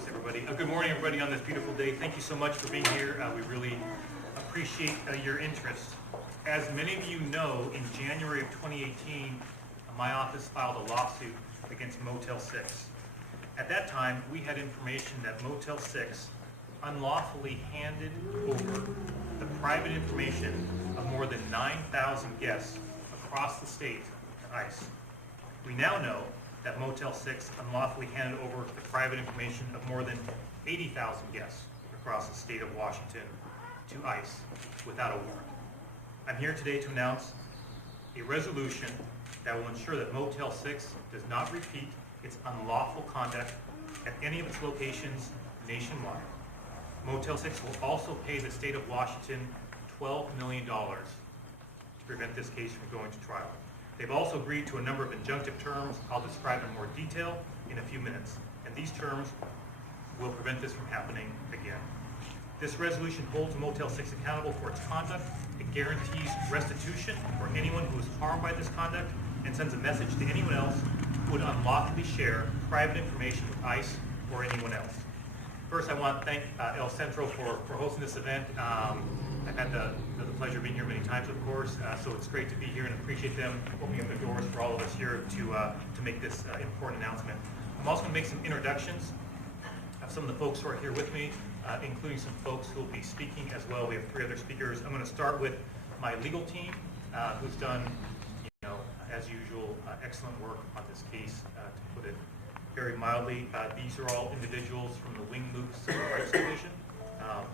host, everybody. Good morning, everybody, on this beautiful day. Thank you so much for being here. We really appreciate your interest. As many of you know, in January of 2018, my office filed a lawsuit against Motel 6. At that time, we had information that Motel 6 unlawfully handed over the private information of more than 9,000 guests across the state to ICE. We now know that Motel 6 unlawfully handed over the private information of more than 80,000 guests across the state of Washington to ICE without a warrant. I'm here today to announce a resolution that will ensure that Motel 6 does not repeat its unlawful conduct at any of its locations nationwide. Motel 6 will also pay the state of Washington $12 million to prevent this case from going to trial. They've also agreed to a number of injunctive terms I'll describe in more detail in a few minutes, and these terms will prevent this from happening again. This resolution holds Motel 6 accountable for its conduct. It guarantees restitution for anyone who is harmed by this conduct and sends a message to anyone else who would unlawfully share private information with ICE or anyone else. First, I want to thank El Centro for hosting this event. I've had the pleasure of being here many times, of course, so it's great to be here and appreciate them opening up the doors for all of us here to make this important announcement. I'm also going to make some introductions of some of the folks who are here with me, including some folks who will be speaking as well. We have 3 other speakers. I'm going to start with my legal team, who's done, as usual, excellent work on this case, to put it very mildly. These are all individuals from the Wing-Luke Civil Rights Division.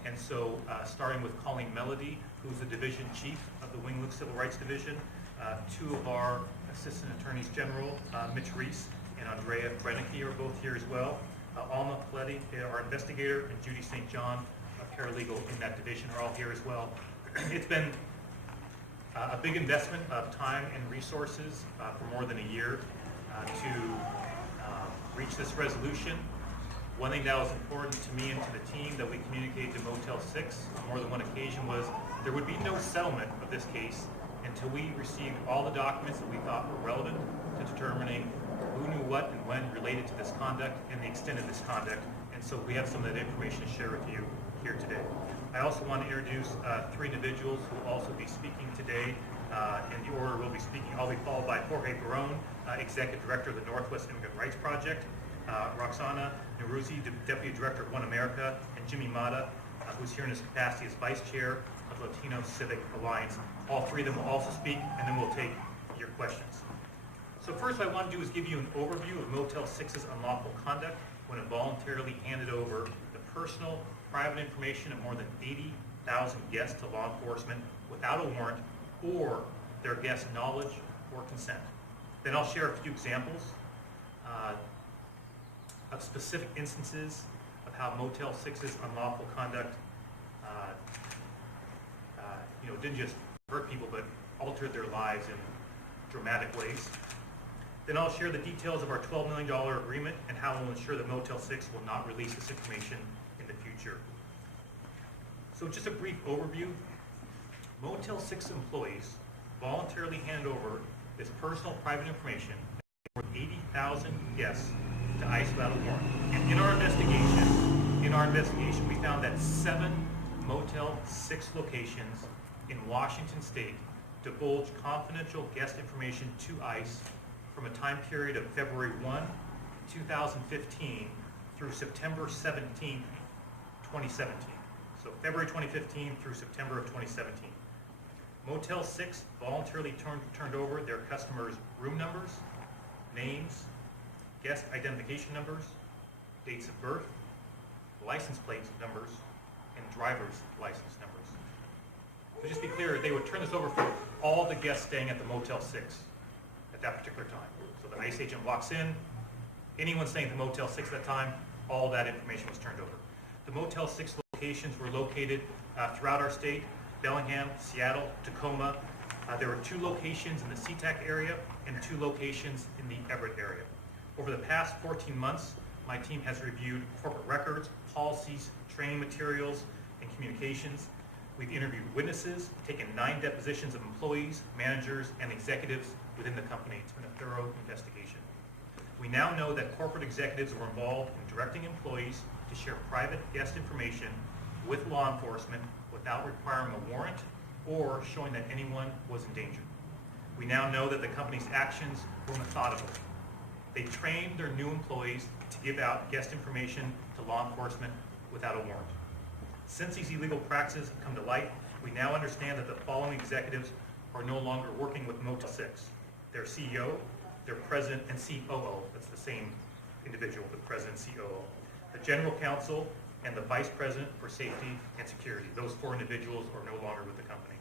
And so, starting with Colleen Melody, who's the Division Chief of the Wing-Luke Civil Rights Division, 2 of our Assistant Attorneys General, Mitch Reese and Andrea Brennicke, are both here as well. Alma Paletti, our investigator, and Judy St. John, a paralegal in that division, are all here as well. It's been a big investment of time and resources for more than a year to reach this resolution. One thing that was important to me and to the team that we communicated to Motel 6 on more than one occasion was there would be no settlement of this case until we received all the documents that we thought were relevant to determining who knew what and when related to this conduct and the extent of this conduct. And so we have some of that information to share with you here today. I also want to introduce 3 individuals who will also be speaking today. In the order we'll be speaking, I'll be followed by Jorge Barone, Executive Director of the Northwest Immigrant Rights Project, Roxana Neruzzi, Deputy Director of One America, and Jimmy Mata, who's here in his capacity as Vice Chair of Latino Civic Alliance. All 3 of them will also speak, and then we'll take your questions. So first what I want to do is give you an overview of Motel 6's unlawful conduct when it voluntarily handed over the personal, private information of more than 80,000 guests to law enforcement without a warrant or their guests' knowledge or consent. Then I'll share a few examples of specific instances of how Motel 6's unlawful conduct didn't just hurt people but altered their lives in dramatic ways. Then I'll share the details of our $12 million agreement and how we'll ensure that Motel 6 will not release this information in the future. So just a brief overview. Motel 6 employees voluntarily hand over this personal private information for 80,000 guests to ICE without a warrant. And in our investigation, we found that 7 Motel 6 locations in Washington state divulged confidential guest information to ICE from a time period of February 1, 2015 through September 17, 2017. So February 2015 through September of 2017. Motel 6 voluntarily turned over their customers' room numbers, names, guest identification numbers, dates of birth, license plate numbers, and driver's license numbers. So just be clear, they would turn this over for all the guests staying at the Motel 6 at that particular time. So the ICE agent walks in, anyone staying at the Motel 6 at that time, all that information was turned over. The Motel 6 locations were located throughout our state: Bellingham, Seattle, Tacoma. There were 2 locations in the SeaTac area and 2 locations in the Everett area. Over the past 14 months, my team has reviewed corporate records, policies, training materials, and communications. We've interviewed witnesses, taken 9 depositions of employees, managers, and executives within the company. It's been a thorough investigation. We now know that corporate executives were involved in directing employees to share private guest information with law enforcement without requiring a warrant or showing that anyone was in danger. We now know that the company's actions were methodical. They trained their new employees to give out guest information to law enforcement without a warrant. Since these illegal practices have come to light, we now understand that the following executives are no longer working with Motel 6. Their CEO, their president and COO, that's the same individual, the president and COO, the general counsel, and the vice president for safety and security. Those four individuals are no longer with the company.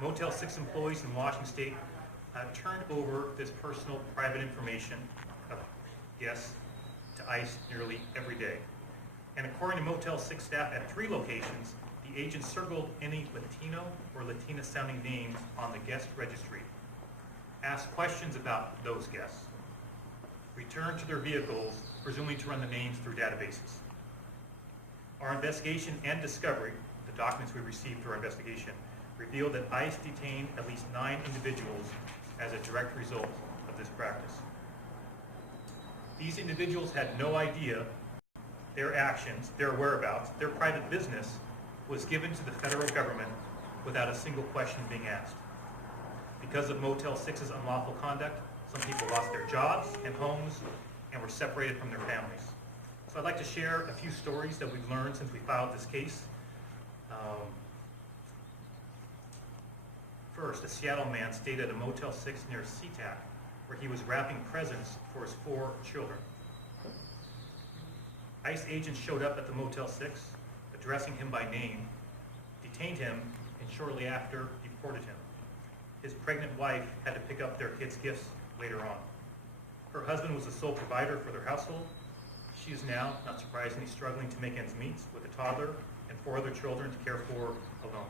Motel 6 employees in Washington State turned over this personal private information of guests to ICE nearly every day. And according to Motel 6 staff at 3 locations, the agents circled any Latino or Latina sounding names on the guest registry, asked questions about those guests, returned to their vehicles, presumably to run the names through databases. Our investigation and discovery, the documents we received through our investigation, revealed that ICE detained at least 9 individuals as a direct result of this practice. These individuals had no idea their actions, their whereabouts, their private business was given to the federal government without a single question being asked. Because of Motel 6's unlawful conduct, some people lost their jobs and homes and were separated from their families. So I'd like to share a few stories that we've learned since we filed this case. First, a Seattle man stayed at a Motel 6 near SeaTac, where he was wrapping presents for his 4 children. ICE agents showed up at the Motel 6, addressing him by name, detained him, and shortly after deported him. His pregnant wife had to pick up their kids' gifts later on. Her husband was the sole provider for their household. She is now, not surprisingly, struggling to make ends meet with a toddler and 4 other children to care for alone.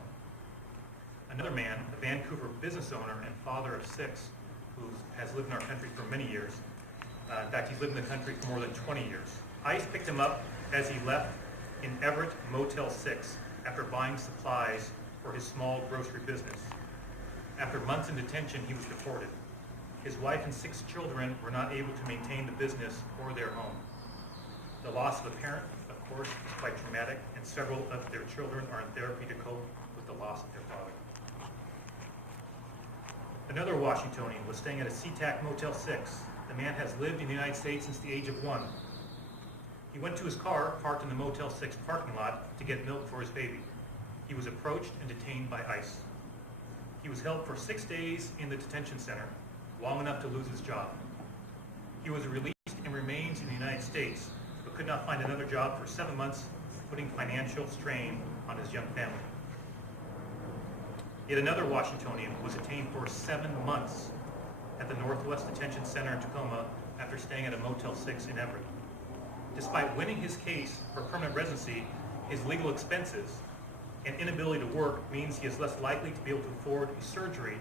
Another man, a Vancouver business owner and father of 6, who has lived in our country for many years. In fact, he's lived in the country for more than 20 years. ICE picked him up as he left in Everett Motel 6 after buying supplies for his small grocery business. After months in detention, he was deported. His wife and 6 children were not able to maintain the business or their home. The loss of a parent, of course, is quite traumatic, and several of their children are in therapy to cope with the loss of their father. Another Washingtonian was staying at a SeaTac Motel 6. The man has lived in the United States since the age of 1. He went to his car, parked in the Motel 6 parking lot, to get milk for his baby. He was approached and detained by ICE. He was held for 6 days in the detention center, long enough to lose his job. He was released and remains in the United States, but could not find another job for 7 months, putting financial strain on his young family. Yet another Washingtonian was detained for 7 months at the Northwest Detention Center in Tacoma after staying at a Motel 6 in Everett. Despite winning his case for permanent residency, his legal expenses and inability to work means he is less likely to be able to afford a surgery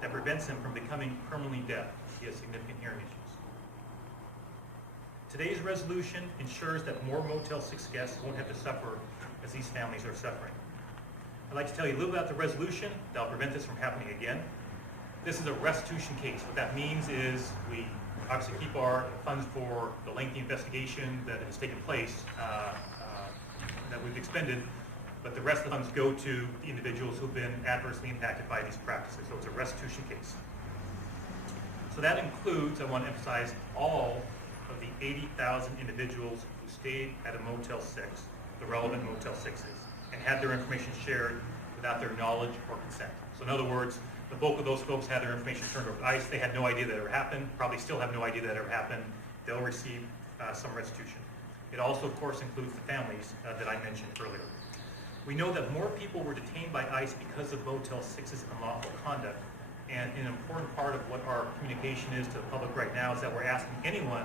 that prevents him from becoming permanently deaf. He has significant hearing issues. Today's resolution ensures that more Motel 6 guests won't have to suffer as these families are suffering. I'd like to tell you a little about the resolution that will prevent this from happening again. This is a restitution case. What that means is we obviously keep our funds for the lengthy investigation that has taken place that we've expended, but the rest of the funds go to the individuals who've been adversely impacted by these practices. So it's a restitution case. So that includes, I want to emphasize, all of the 80,000 individuals who stayed at a Motel 6, the relevant Motel 6s, and had their information shared without their knowledge or consent. So in other words, the bulk of those folks had their information turned over to ICE. They had no idea that it ever happened, probably still have no idea that it ever happened. They'll receive some restitution. It also, of course, includes the families that I mentioned earlier. We know that more people were detained by ICE because of Motel 6's unlawful conduct. And an important part of what our communication is to the public right now is that we're asking anyone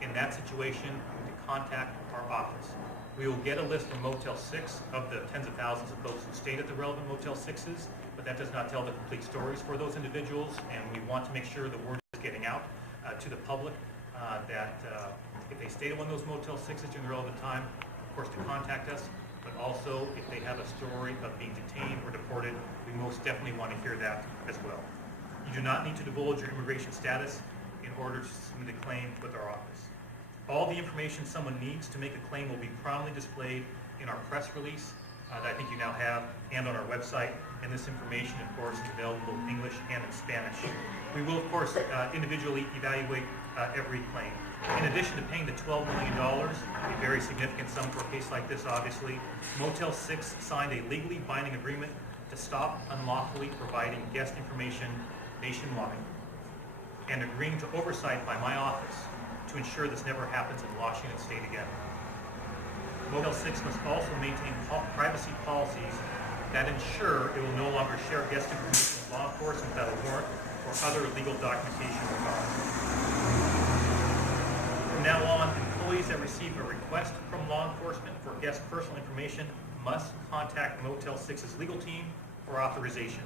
in that situation to contact our office. We will get a list from Motel 6 of the tens of thousands of folks who stayed at the relevant Motel 6s, but that does not tell the complete stories for those individuals, and we want to make sure the word is getting out to the public that if they stayed at one of those Motel 6s during the relevant time, of course, to contact us, but also if they have a story of being detained or deported, we most definitely want to hear that as well. You do not need to divulge your immigration status in order to submit a claim with our office. All the information someone needs to make a claim will be prominently displayed in our press release that I think you now have, and on our website. And this information, of course, is available in English and in Spanish. We will, of course, individually evaluate every claim. In addition to paying the $12 million, a very significant sum for a case like this, obviously, Motel 6 signed a legally binding agreement to stop unlawfully providing guest information nationwide, and agreeing to oversight by my office to ensure this never happens in Washington State again. Motel 6 must also maintain privacy policies that ensure it will no longer share guest information with law enforcement without a warrant or other legal documentation required. From now on, employees that receive a request from law enforcement for guest personal information must contact Motel 6's legal team for authorization.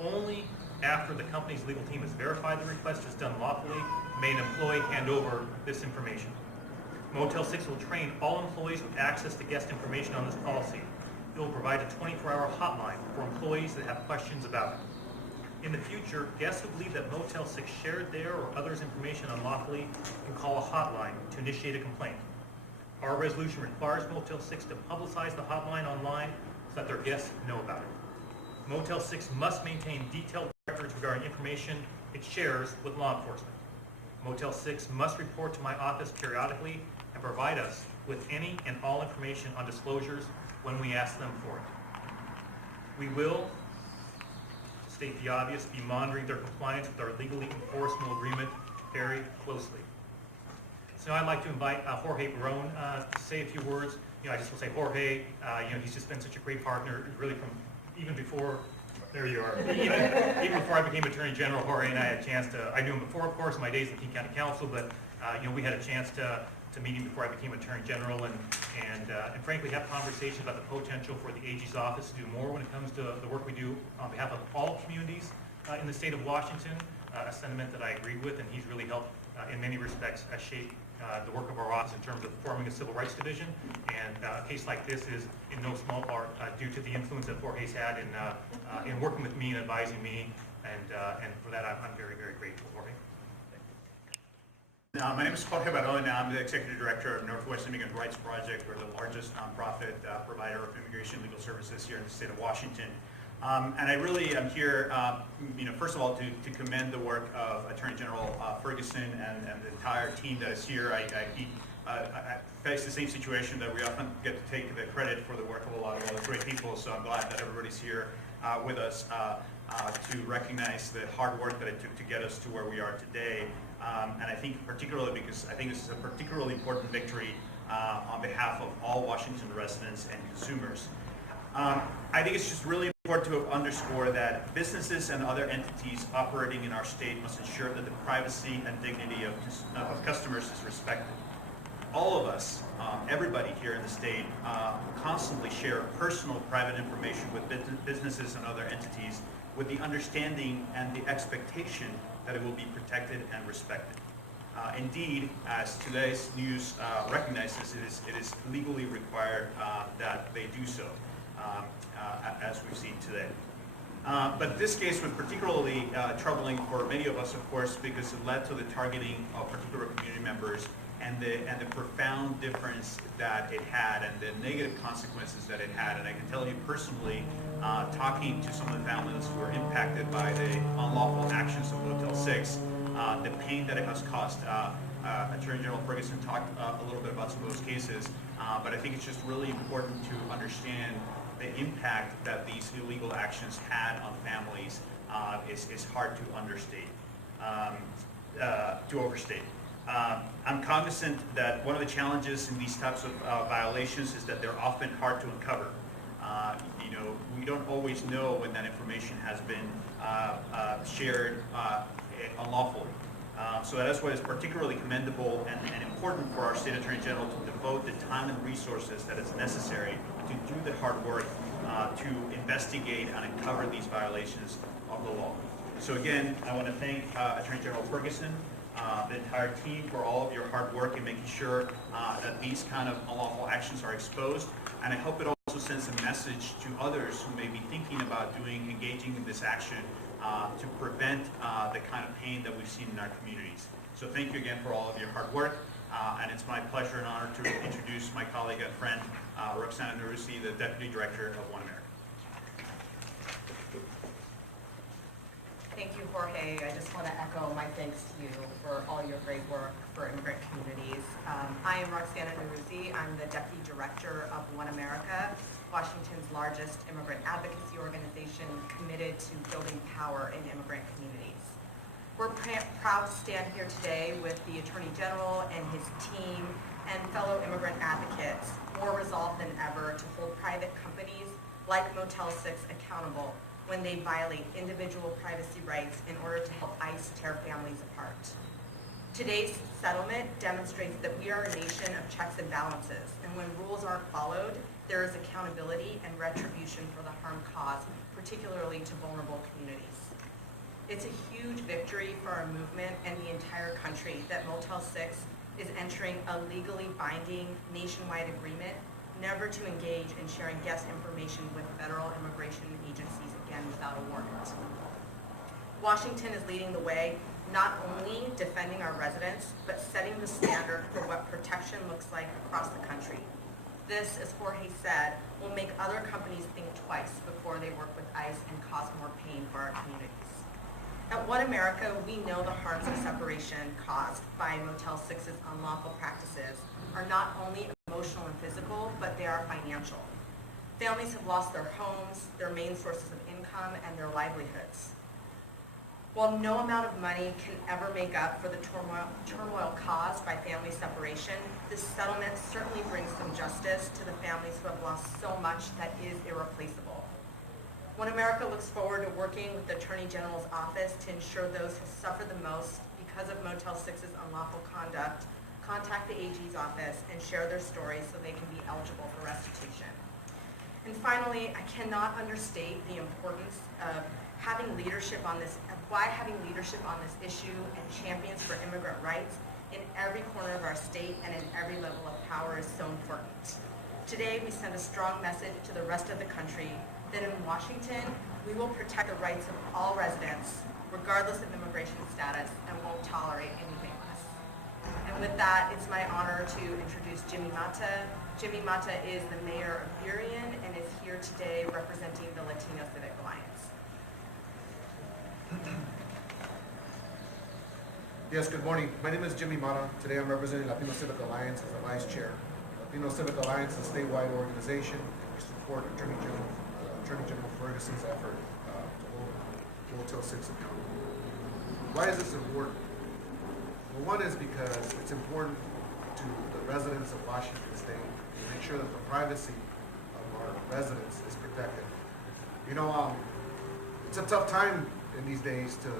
Only after the company's legal team has verified the request is done lawfully may an employee hand over this information. Motel 6 will train all employees with access to guest information on this policy. It will provide a 24-hour hotline for employees that have questions about it. In the future, guests who believe that Motel 6 shared their or others' information unlawfully can call a hotline to initiate a complaint. Our resolution requires Motel 6 to publicize the hotline online so that their guests know about it. Motel 6 must maintain detailed records regarding information it shares with law enforcement. Motel 6 must report to my office periodically and provide us with any and all information on disclosures when we ask them for it. We will, state the obvious, be monitoring their compliance with our legally enforceable agreement very closely. So now I'd like to invite Jorge Barone to say a few words. I just want to say Jorge, he's just been such a great partner, really from even before, there you are, even before I became Attorney General. Jorge and I had a chance to, I knew him before, of course, my days in King County Council, but we had a chance to meet him before I became Attorney General, and frankly have conversations about the potential for the AG's office to do more when it comes to the work we do on behalf of all communities in the state of Washington, a sentiment that I agreed with, and he's really helped in many respects shape the work of our office in terms of forming a civil rights division. And a case like this is in no small part due to the influence that Jorge's had in working with me and advising me, and for that I'm very, very grateful, Jorge. My name is Jorge Barone. I'm the Executive Director of Northwest Immigrant Rights Project. We're the largest nonprofit provider of immigration legal services here in the state of Washington. And I really am here, first of all, to commend the work of Attorney General Ferguson and the entire team that is here. I face the same situation that we often get to take the credit for the work of a lot of other great people, so I'm glad that everybody's here with us to recognize the hard work that it took to get us to where we are today. And I think particularly because I think this is a particularly important victory on behalf of all Washington residents and consumers. I think it's just really important to underscore that businesses and other entities operating in our state must ensure that the privacy and dignity of customers is respected. All of us, everybody here in the state, constantly share personal private information with businesses and other entities with the understanding and the expectation that it will be protected and respected. Indeed, as today's news recognizes, it is legally required that they do so, as we've seen today. But this case was particularly troubling for many of us, of course, because it led to the targeting of particular community members and the profound difference that it had and the negative consequences that it had. And I can tell you personally, talking to some of the families who were impacted by the unlawful actions of Motel 6, the pain that it has caused. Attorney General Ferguson talked a little bit about some of those cases, but I think it's just really important to understand the impact that these illegal actions had on families is hard to understate, to overstate. I'm cognizant that one of the challenges in these types of violations is that they're often hard to uncover. We don't always know when that information has been shared unlawfully. So that's why it's particularly commendable and important for our State Attorney General to devote the time and resources that is necessary to do the hard work to investigate and uncover these violations of the law. So again, I want to thank Attorney General Ferguson, the entire team for all of your hard work in making sure that these kind of unlawful actions are exposed. And I hope it also sends a message to others who may be thinking about engaging in this action to prevent the kind of pain that we've seen in our communities. So thank you again for all of your hard work. and it's my pleasure and honor to introduce my colleague and friend, Roxana Narusi, the Deputy Director of One America. Thank you, Jorge. I just want to echo my thanks to you for all your great work for immigrant communities. I am Roxana Narusi. I'm the Deputy Director of One America, Washington's largest immigrant advocacy organization committed to building power in immigrant communities. We're proud to stand here today with the Attorney General and his team and fellow immigrant advocates, more resolved than ever to hold private companies like Motel 6 accountable when they violate individual privacy rights in order to help ICE tear families apart. Today's settlement demonstrates that we are a nation of checks and balances, and when rules aren't followed, there is accountability and retribution for the harm caused, particularly to vulnerable communities. It's a huge victory for our movement and the entire country that Motel 6 is entering a legally binding nationwide agreement never to engage in sharing guest information with federal immigration agencies again without a warrant. Washington is leading the way, not only defending our residents, but setting the standard for what protection looks like across the country. This, as Jorge said, will make other companies think twice before they work with ICE and cause more pain for our communities. At One America, we know the harms of separation caused by Motel 6's unlawful practices are not only emotional and physical, but they are financial. Families have lost their homes, their main sources of income, and their livelihoods. While no amount of money can ever make up for the turmoil caused by family separation, this settlement certainly brings some justice to the families who have lost so much that is irreplaceable. One America looks forward to working with the Attorney General's office to ensure those who suffer the most because of Motel 6's unlawful conduct contact the AG's office and share their stories so they can be eligible for restitution. And finally, I cannot understate the importance of having leadership on this, why having leadership on this issue and champions for immigrant rights in every corner of our state and in every level of power is so important. Today, we send a strong message to the rest of the country that in Washington, we will protect the rights of all residents, regardless of immigration status, and won't tolerate anything less. And with that, it's my honor to introduce Jimmy Mata. Jimmy Mata is the mayor of Burien and is here today representing the Latino Civic Alliance. Yes, good morning. My name is Jimmy Mata. Today I'm representing Latino Civic Alliance as the vice chair. Latino Civic Alliance is a statewide organization, and we support Attorney General Ferguson's effort to hold Motel 6 accountable. Why is this important? Well, one is because it's important to the residents of Washington State to make sure that the privacy of our residents is protected. You know, it's a tough time in these days to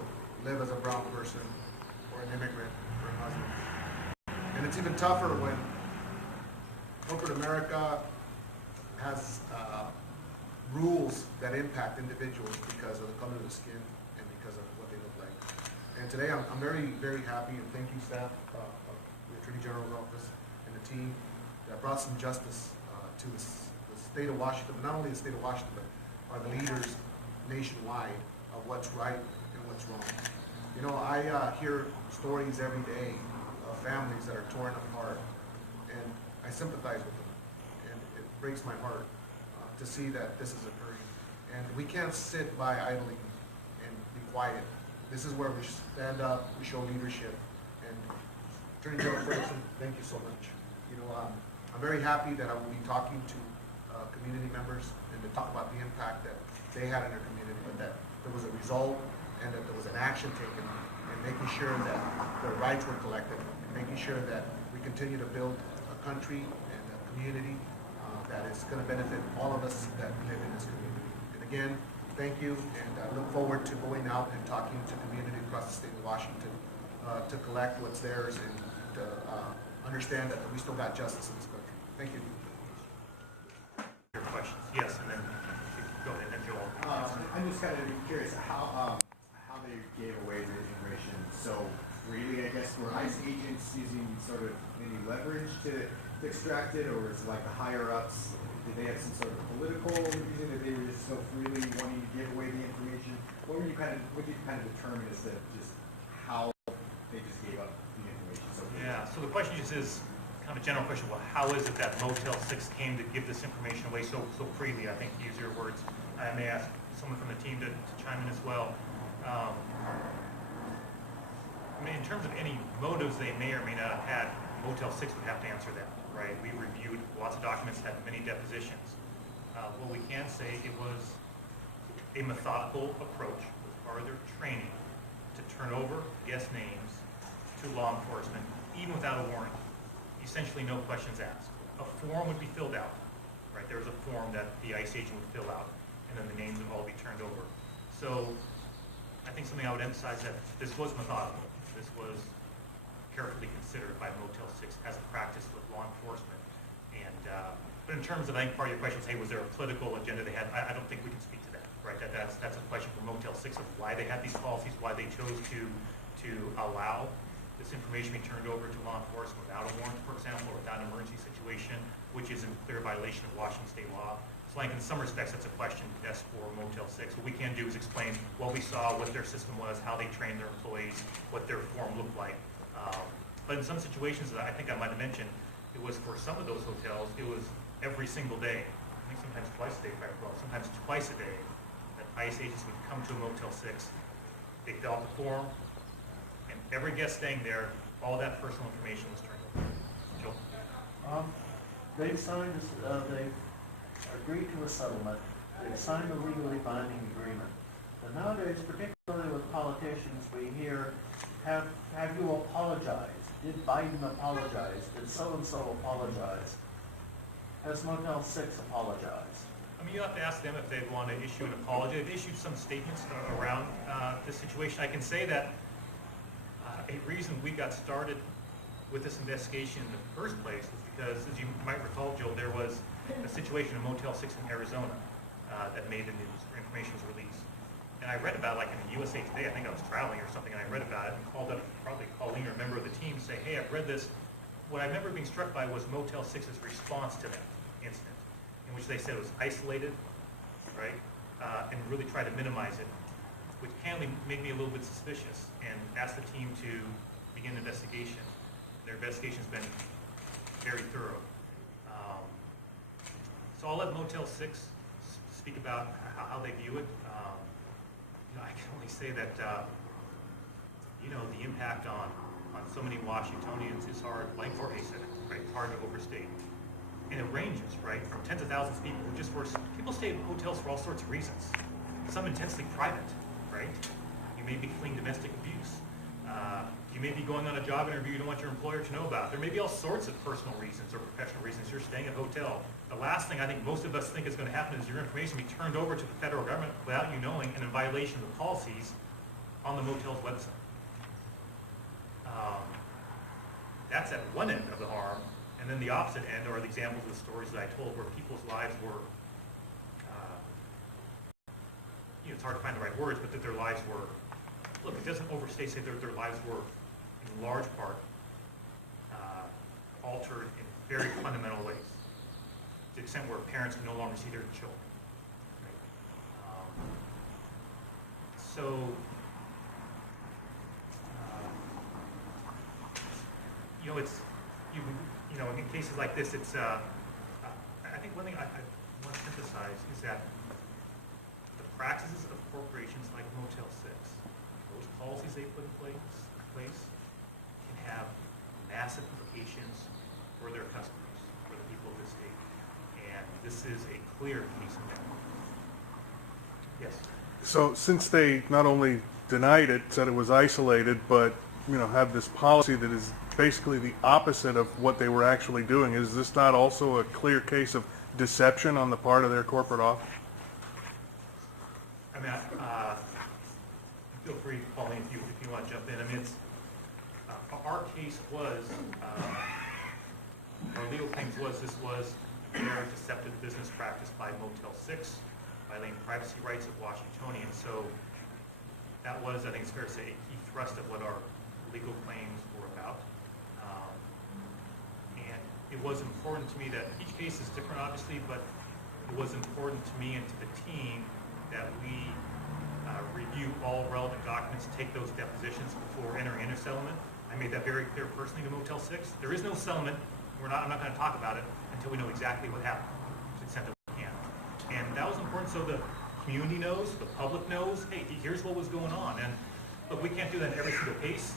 live as a brown person or an immigrant or a Muslim. And it's even tougher when corporate America has rules that impact individuals because of the color of the skin and because of what they look like. And today I'm very, very happy, and thank you, staff of the Attorney General's office and the team that brought some justice to the state of Washington, but not only the state of Washington, but are the leaders nationwide of what's right and what's wrong. You know, I hear stories every day of families that are torn apart, and I sympathize with them, and it breaks my heart to see that this is occurring. And we can't sit by idling and be quiet. This is where we stand up, we show leadership. And Attorney General Ferguson, thank you so much. You know, I'm very happy that I will be talking to community members and to talk about the impact that they had in their community, but that there was a result and that there was an action taken, and making sure that their rights were collected, and making sure that we continue to build a country and a community that is going to benefit all of us that live in this community. And again, thank you, and I look forward to going out and talking to community across the state of Washington to collect what's theirs and to understand that we still got justice in this country. Thank you. Your questions? Yes, and then go ahead and Joel. I'm just kind of curious how they gave away the information so freely. I guess were ICE agents using sort of any leverage to extract it, or is it like the higher ups? Did they have some sort of political reason that they were just so freely wanting to give away the information? What did you kind of determine as to just how they just gave up the information so freely? Yeah, so the question just is kind of a general question, well, how is it that Motel 6 came to give this information away so freely? I think, to use your words. I may ask someone from the team to chime in as well. I mean, in terms of any motives they may or may not have had, Motel 6 would have to answer that, right? We reviewed lots of documents, had many depositions. What we can say, it was a methodical approach as part of their training to turn over guest names to law enforcement, even without a warrant. Essentially, no questions asked. A form would be filled out, right? There was a form that the ICE agent would fill out, and then the names would all be turned over. So I think something I would emphasize that this was methodical. This was carefully considered by Motel 6 as a practice with law enforcement. And but in terms of, I think part of your question is, hey, was there a political agenda they had? I don't think we can speak to that, right? That's a question for Motel 6 of why they had these policies, why they chose to allow this information be turned over to law enforcement without a warrant, for example, or without an emergency situation, which is in clear violation of Washington state law. So like in some respects, that's a question best for Motel 6. What we can do is explain what we saw, what their system was, how they trained their employees, what their form looked like. But in some situations, I think I might have mentioned, it was for some of those hotels, it was every single day. I think sometimes twice a day, sometimes twice a day, that ICE agents would come to a Motel 6, they fill out the form, and every guest staying there, all that personal information was turned over. Joe? They've signed, they've agreed to a settlement, they've signed a legally binding agreement. But nowadays, particularly with politicians, we hear, have you apologized? Did Biden apologize? Did so-and-so apologize? Has Motel 6 apologized? I mean, you have to ask them if they want to issue an apology. They've issued some statements around this situation. I can say that a reason we got started with this investigation in the first place is because, as you might recall, Joe, there was a situation in Motel 6 in Arizona that made the news, where information was released. And I read about it like in the USA Today. I think I was traveling or something, and I read about it and called up probably Colleen or a member of the team to say, hey, I've read this. What I remember being struck by was Motel 6's response to that incident, in which they said it was isolated, right, and really tried to minimize it, which candidly made me a little bit suspicious, and asked the team to begin an investigation. Their investigation's been very thorough. So I'll let Motel 6 speak about how they view it. I can only say that the impact on so many Washingtonians is hard, like Jorge said, right? Hard to overstate. And it ranges, right, from tens of thousands of people who just people stay in hotels for all sorts of reasons. Some intensely private, right? You may be fleeing domestic abuse. You may be going on a job interview you don't want your employer to know about. There may be all sorts of personal reasons or professional reasons you're staying at a hotel. The last thing I think most of us think is going to happen is your information be turned over to the federal government without you knowing, and in violation of the policies on the motel's website. That's at one end of the harm, and then the opposite end are the examples of the stories that I told where people's lives were, it's hard to find the right words, but that their lives were, look, it doesn't overstate, say their lives were in large part altered in very fundamental ways, to the extent where parents can no longer see their children. Right? It's, in cases like this, it's, I think one thing I want to emphasize is that the practices of corporations like Motel 6, those policies they put in place can have massive implications for their customers, for the people of this state. And this is a clear case of that. Yes? So since they not only denied it, said it was isolated, but have this policy that is basically the opposite of what they were actually doing, is this not also a clear case of deception on the part of their corporate office? I mean, feel free, Pauline, if you want to jump in. I mean, it's our case was, our legal claims was this was a very deceptive business practice by Motel 6, violating privacy rights of Washingtonians. So that was, I think it's fair to say, a key thrust of what our legal claims were about. And it was important to me that each case is different, obviously, but it was important to me and to the team that we review all relevant documents, take those depositions before entering into settlement. I made that very clear personally to Motel 6. There is no settlement. I'm not going to talk about it until we know exactly what happened, to the extent that we can. And that was important so the community knows, the public knows, hey, here's what was going on. And look, we can't do that in every single case.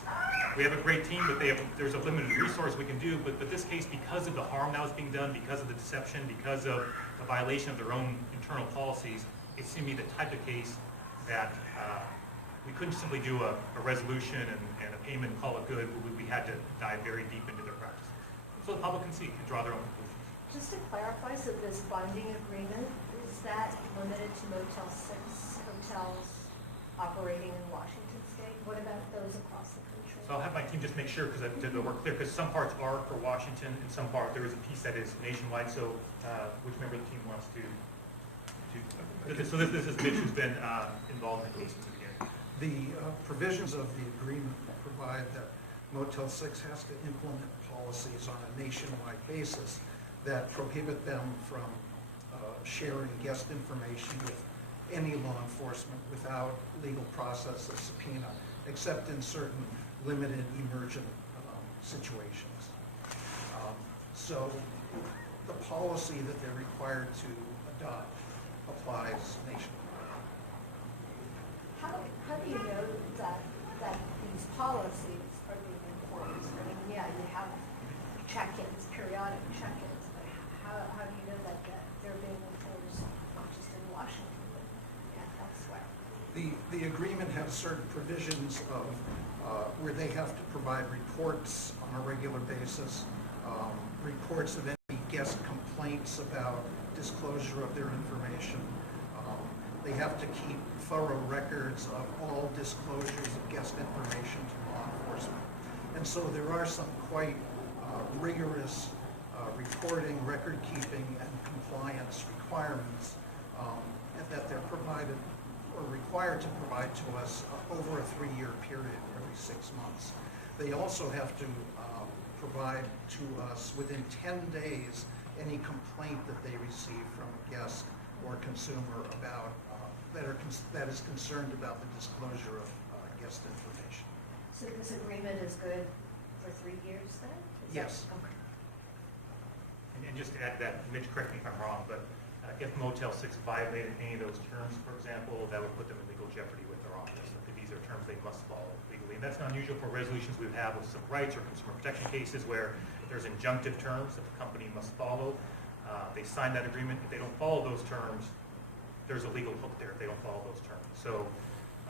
We have a great team, but there's a limited resource we can do. But this case, because of the harm that was being done, because of the deception, because of the violation of their own internal policies, it seemed to be the type of case that we couldn't simply do a resolution and a payment and call it good. We had to dive very deep into their practice. So the public can see and draw their own conclusions. Just to clarify, so this bonding agreement, is that limited to Motel 6 hotels operating in Washington State? What about those across the country? So I'll have my team just make sure, because we're clear, because some parts are for Washington, and some part, there is a piece that is nationwide, so which member of the team wants to so this is Mitch, who's been involved in the case since the beginning. The provisions of the agreement provide that Motel 6 has to implement policies on a nationwide basis that prohibit them from sharing guest information with any law enforcement without legal process or subpoena, except in certain limited emergent situations. So the policy that they're required to adopt applies nationwide. How do you know that these policies are being enforced? I mean, yeah, you have check-ins, periodic check-ins, but how do you know that they're being enforced not just in Washington, but elsewhere? The agreement has certain provisions of where they have to provide reports on a regular basis, reports of any guest complaints about disclosure of their information. They have to keep thorough records of all disclosures of guest information to law enforcement. And so there are some quite rigorous reporting, record keeping, and compliance requirements that they're provided or required to provide to us over a 3-year period, every 6 months. They also have to provide to us within 10 days any complaint that they receive from a guest or consumer about that is concerned about the disclosure of guest information. So this agreement is good for 3 years then? Yes. Okay. And just to add to that, Mitch, correct me if I'm wrong, but if Motel 6 violated any of those terms, for example, that would put them in legal jeopardy with their office. These are terms they must follow legally. And that's not unusual for resolutions we have with civil rights or consumer protection cases where there's injunctive terms that the company must follow. They sign that agreement. If they don't follow those terms, there's a legal hook there if they don't follow those terms. So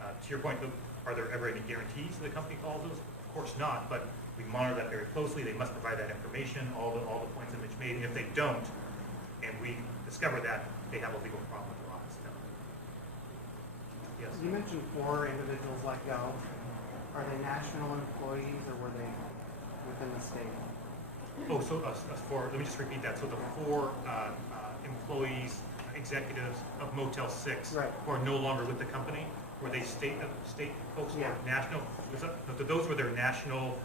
to your point, are there ever any guarantees that the company follows those? Of course not, but we monitor that very closely. They must provide that information, all the points that Mitch made. And if they don't, and we discover that, they have a legal problem with their office. Yes. You mentioned 4 individuals let go. Are they national employees or were they within the state? Oh, so let me just repeat that. So the 4 employees, executives of Motel 6 Right. who are no longer with the company, were they state folks or Yeah. national? Those were their national,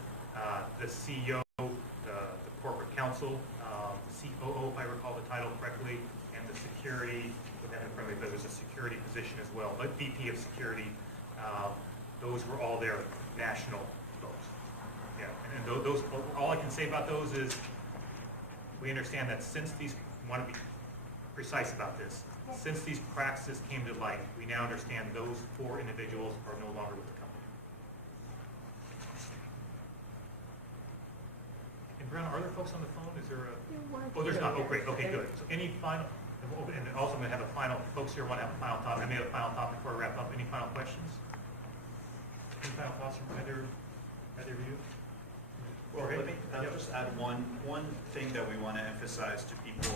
the CEO, the corporate counsel, the COO, if I recall the title correctly, and the security, with that in front of me, but there's a security position as well, but VP of security, those were all their national folks. Yeah, and those, all I can say about those is, we understand that since these, we want to be precise about this, since these practices came to light, we now understand those 4 individuals are no longer with the company. And Brianna, are there folks on the phone? Is there a? Oh, there's not. Oh, great. Okay, good. So any final, and also I'm going to have a final, folks here want to have a final topic. I may have a final topic before I wrap up. Any final questions? Any final thoughts from either of you? Well, let me just add one thing that we want to emphasize to people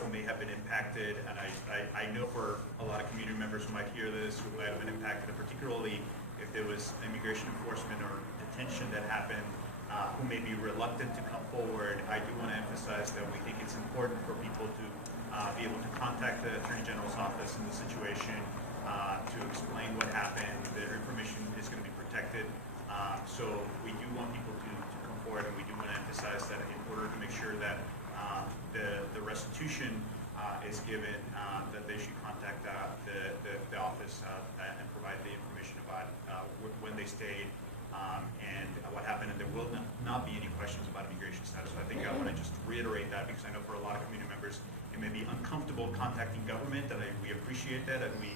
who may have been impacted, and I know for a lot of community members who might hear this, who might have been impacted, and particularly if there was immigration enforcement or detention that happened, who may be reluctant to come forward. I do want to emphasize that we think it's important for people to be able to contact the Attorney General's office in the situation to explain what happened. Their information is going to be protected. So we do want people to come forward, and we do want to emphasize that in order to make sure that the restitution is given, that they should contact the office and provide the information about when they stayed, and what happened, and there will not be any questions about immigration status. So I think I want to just reiterate that, because I know for a lot of community members, it may be uncomfortable contacting government, and we appreciate that, and we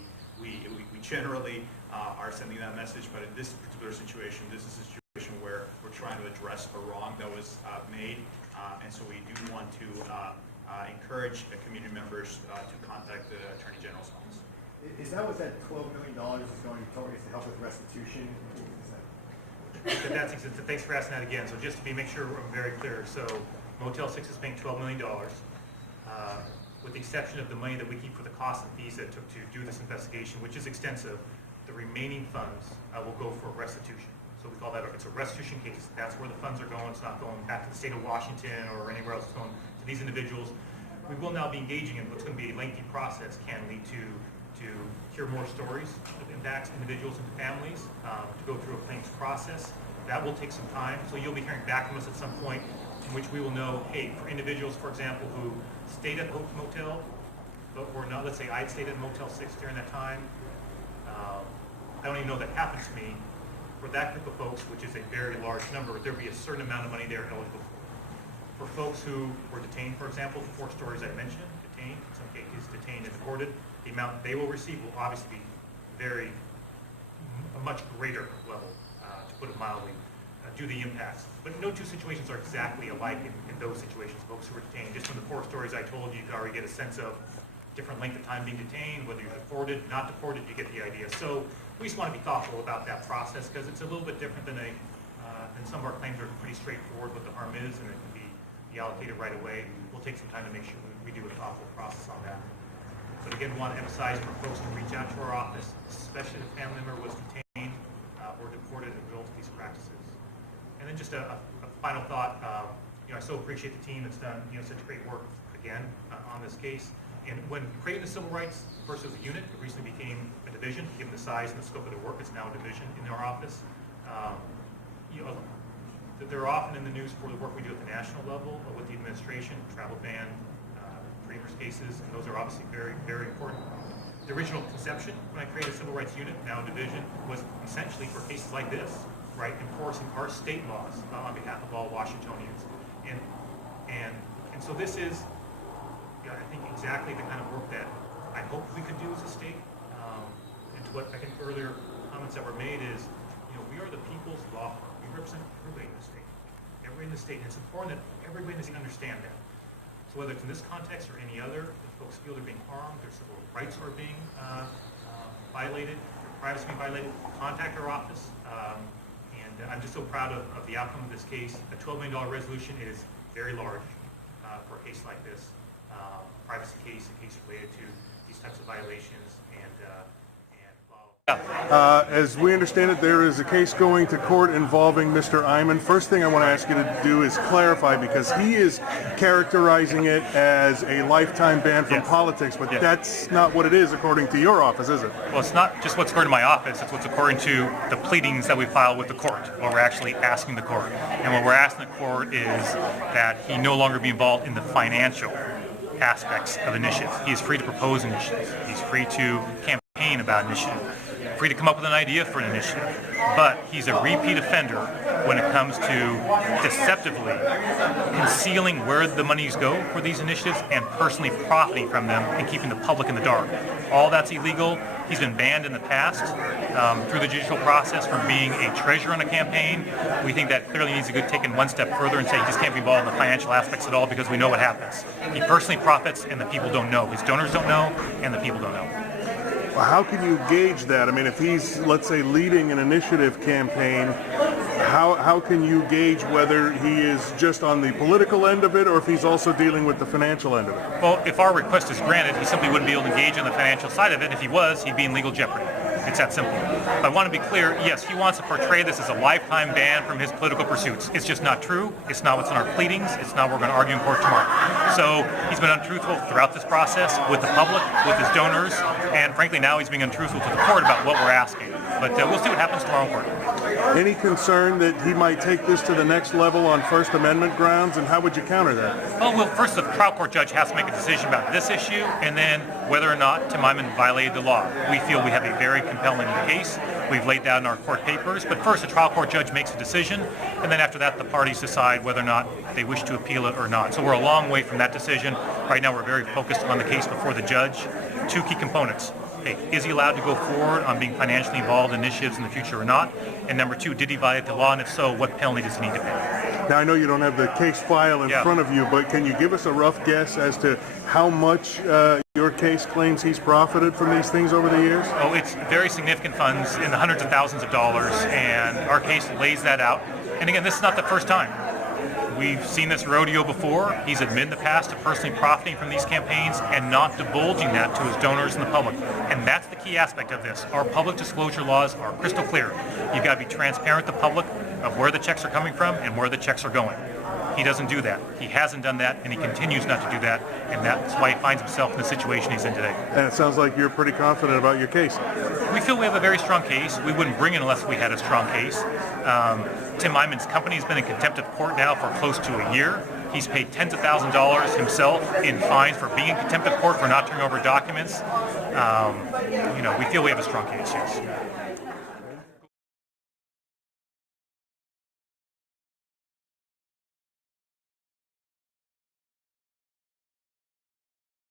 generally are sending that message, but in this particular situation, this is a situation where we're trying to address a wrong that was made, and so we do want to encourage the community members to contact the Attorney General's office. Is that what that $12 million is going towards, to help with restitution? Thanks for asking that again. So just to make sure I'm very clear, so Motel 6 is paying $12 million, with the exception of the money that we keep for the costs and fees that it took to do this investigation, which is extensive. The remaining funds will go for restitution. So we call that, it's a restitution case. That's where the funds are going. It's not going back to the state of Washington or anywhere else. It's going to these individuals. We will now be engaging in what's going to be a lengthy process, can lead to hear more stories of impacts individuals and families, to go through a claims process. That will take some time. So you'll be hearing back from us at some point in which we will know, hey, for individuals, for example, who stayed at Motel, but were not, let's say I stayed at Motel 6 during that time. I don't even know that happened to me. For that group of folks, which is a very large number, there'll be a certain amount of money they're eligible for. For folks who were detained, for example, the 4 stories I mentioned, detained, in some cases detained and deported, the amount they will receive will obviously be a much greater level, to put it mildly, due to the impacts. But no two situations are exactly alike in those situations. Folks who were detained, just from the 4 stories I told you, you can already get a sense of different length of time being detained, whether you're deported, not deported, you get the idea. So we just want to be thoughtful about that process, because it's a little bit different than some of our claims are pretty straightforward what the harm is, and it can be allocated right away. We'll take some time to make sure we do a thoughtful process on that. But again, we want to emphasize for folks to reach out to our office, especially if a family member was detained or deported as a result of these practices. And then just a final thought, I so appreciate the team that's done such great work again on this case. And when creating the civil rights, first it was a unit, it recently became a division, given the size and the scope of their work. It's now a division in our office. They're often in the news for the work we do at the national level with the administration, travel ban, Dreamers cases, and those are obviously very, very important. The original conception, when I created a civil rights unit, now a division, was essentially for cases like this, right, enforcing our state laws on behalf of all Washingtonians. And so this is, I think, exactly the kind of work that I hope we could do as a state. And to what I think earlier comments that were made is, we are the people's law firm. We represent everybody in the state. Everybody in the state. And it's important that everybody in the state understand that. So whether it's in this context or any other, if folks feel they're being harmed, their civil rights are being violated, their privacy being violated, contact our office. And I'm just so proud of the outcome of this case. A $12 million resolution is very large for a case like this. Privacy case, a case related to these types of violations, As we understand it, there is a case going to court involving Mr. Iman. First thing I want to ask you to do is clarify, because he is characterizing it as a lifetime ban from politics, but that's not what it is according to your office, is it? Well, it's not just what's according to my office, it's what's according to the pleadings that we file with the court, what we're actually asking the court. And what we're asking the court is that he no longer be involved in the financial aspects of initiatives. He is free to propose initiatives. He's free to campaign about initiatives. Free to come up with an idea for an initiative, but he's a repeat offender when it comes to deceptively concealing where the monies go for these initiatives and personally profiting from them and keeping the public in the dark. All that's illegal. He's been banned in the past through the judicial process from being a treasurer on a campaign. We think that clearly needs to be taken one step further and say he just can't be involved in the financial aspects at all, because we know what happens. He personally profits and the people don't know. His donors don't know and the people don't know. How can you gauge that? I mean, if he's, let's say, leading an initiative campaign, how can you gauge whether he is just on the political end of it or if he's also dealing with the financial end of it? Well, if our request is granted, he simply wouldn't be able to engage in the financial side of it. If he was, he'd be in legal jeopardy. It's that simple. But I want to be clear, yes, he wants to portray this as a lifetime ban from his political pursuits. It's just not true. It's not what's in our pleadings. It's not what we're going to argue in court tomorrow. So he's been untruthful throughout this process with the public, with his donors, and frankly now he's being untruthful to the court about what we're asking. But we'll see what happens tomorrow in court. Any concern that he might take this to the next level on First Amendment grounds, and how would you counter that? Well, first the trial court judge has to make a decision about this issue, and then whether or not Tim Eyman violated the law. We feel we have a very compelling case. We've laid that in our court papers, but first the trial court judge makes a decision, and then after that the parties decide whether or not they wish to appeal it or not. So we're a long way from that decision. Right now we're very focused on the case before the judge. Two key components. Hey, is he allowed to go forward on being financially involved in initiatives in the future or not? And number two, did he violate the law, and if so, what penalty does he need to pay? Now, I know you don't have the case file in Yeah. front of you, but can you give us a rough guess as to how much your case claims he's profited from these things over the years? Oh, it's very significant funds in the hundreds of thousands of dollars, and our case lays that out. And again, this is not the first time. We've seen this rodeo before. He's admitted in the past to personally profiting from these campaigns and not divulging that to his donors and the public. And that's the key aspect of this. Our public disclosure laws are crystal clear. You've got to be transparent to the public of where the checks are coming from and where the checks are going. He doesn't do that. He hasn't done that, and he continues not to do that, and that's why he finds himself in the situation he's in today. And it sounds like you're pretty confident about your case. We feel we have a very strong case. We wouldn't bring it unless we had a strong case. Tim Eyman's company has been in contempt of court now for close to a year. He's paid tens of thousands of dollars himself in fines for being in contempt of court for not turning over documents. We feel we have a strong case, yes.